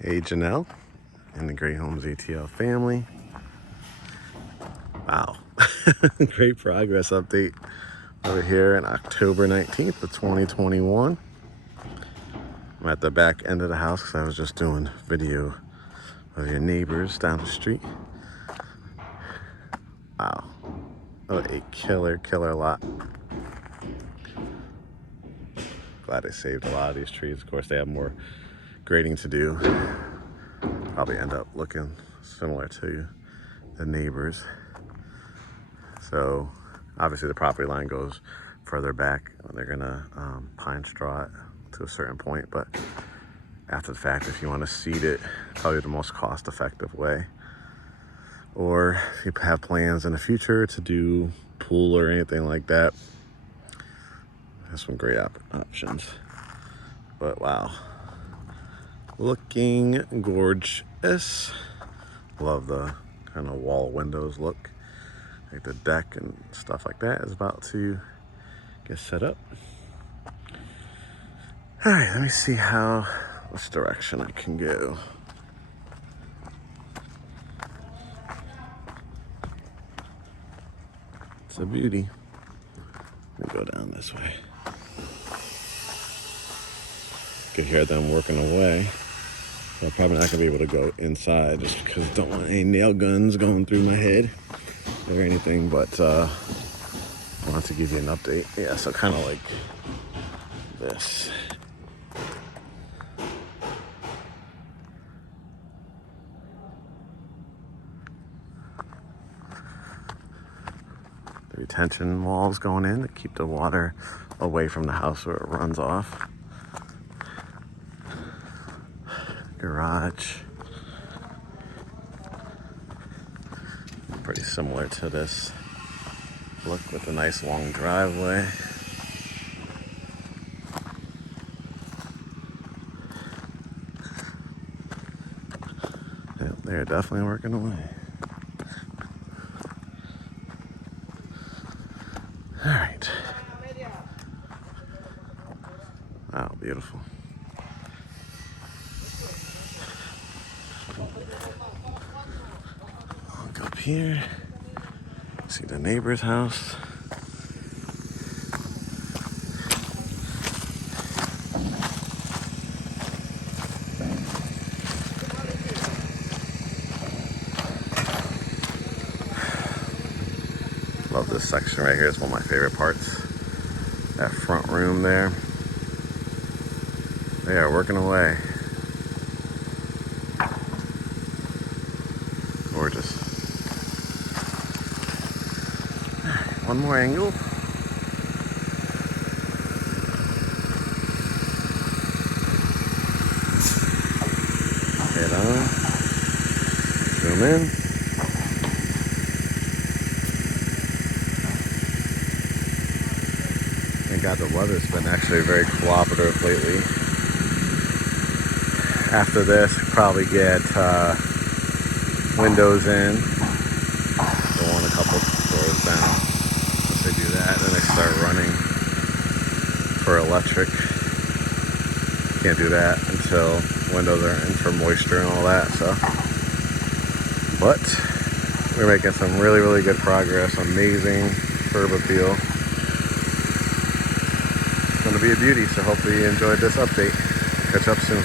Hey, Jenelle and the GreatHomesATL family. Wow. Great progress update over here on October 19th of 2021. I'm at the back end of the house because I was just doing video of your neighbors down the street. Wow. What a killer lot. Glad I saved a lot of these trees. Of course, they have more grading to do. Probably end up looking similar to the neighbors. So obviously the property line goes further back. They're gonna pine straw it to a certain point, but after the fact, if you want to seed it, probably the most cost-effective way. Or if you have plans in the future to do pool or anything like that, there's some great options. But wow, looking gorgeous. Love the kind of wall windows look. Like the deck and stuff like that is about to get set up. All right, let me see which direction I can go. It's a beauty. Let me go down this way. You can hear them working away. So I'm probably not gonna be able to go inside just because I don't want any nail guns going through my head or anything, but I wanted to give you an update. Yeah, so kind of like this. The retention walls going in to keep the water away from the house where it runs off. Garage. Pretty similar to this look with a nice long driveway. Yep, they're definitely working away. All right. Wow, beautiful. Look up here. See the neighbor's house. Love this section right here. It's one of my favorite parts. That front room there. They are working away. Gorgeous. One more angle. Head on. Zoom in. Thank God the weather's been actually very cooperative lately. After this, probably get windows in. Go on a couple doors down. Once they do that, then they start running for electric. Can't do that until windows are in for moisture and all that. So, but we're making some really good progress. Amazing curb appeal. It's going to be a beauty. So hopefully you enjoyed this update. Catch up soon.